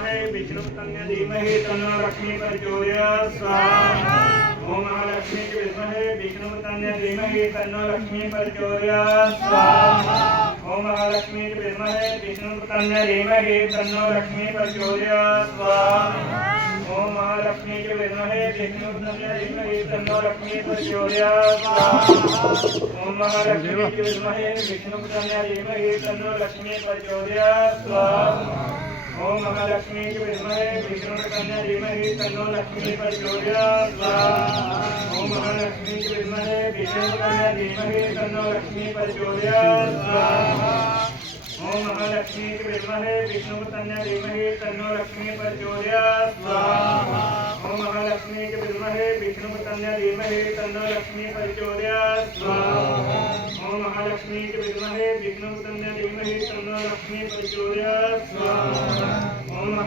विद्महे विष्णुपत्न्य धीमहि तन्नो लक्ष्मी प्रचोदयात् स्वाहा। ओम महालक्ष्मी विद्महे विष्णुपत्न्य धीमहि तन्नो लक्ष्मी प्रचोदयात् स्वाहा। ओम महालक्ष्मी विद्महे विष्णुपत्न्य धीमहि तन्नो लक्ष्मी प्रचोदयात् स्वाहा। ओम महालक्ष्मी के विद्महे विष्णुपत्न्य धीमहि तन्नो लक्ष्मी प्रचोदयात् स्वाहा। ओम महालक्ष्मी के विद्महे विष्णुपत्न्य धीमहि तन्नो लक्ष्मी प्रचोदयात् स्वाहा। ओम महालक्ष्मी के विद्महे विष्णुपत्न्य धीमहि, तन्नो लक्ष्मी प्रचोदयात् ओम महालक्ष्मी के विद्महे विष्णुपत्न्य धीमहि, तन्नो लक्ष्मी प्रचोदयात् ओम महालक्ष्मी के विद्महे विष्णुपत्न्य धीमहि, तन्नो लक्ष्मी प्रचोदयात् ओम महालक्ष्मी के विद्महे विष्णुपत्न्य धीमहि, तन्नो लक्ष्मी प्रचोदयात् ओम महालक्ष्मी के विद्महे विष्णुपत्न्य धीमहि, तन्नो लक्ष्मी प्रचोदयात्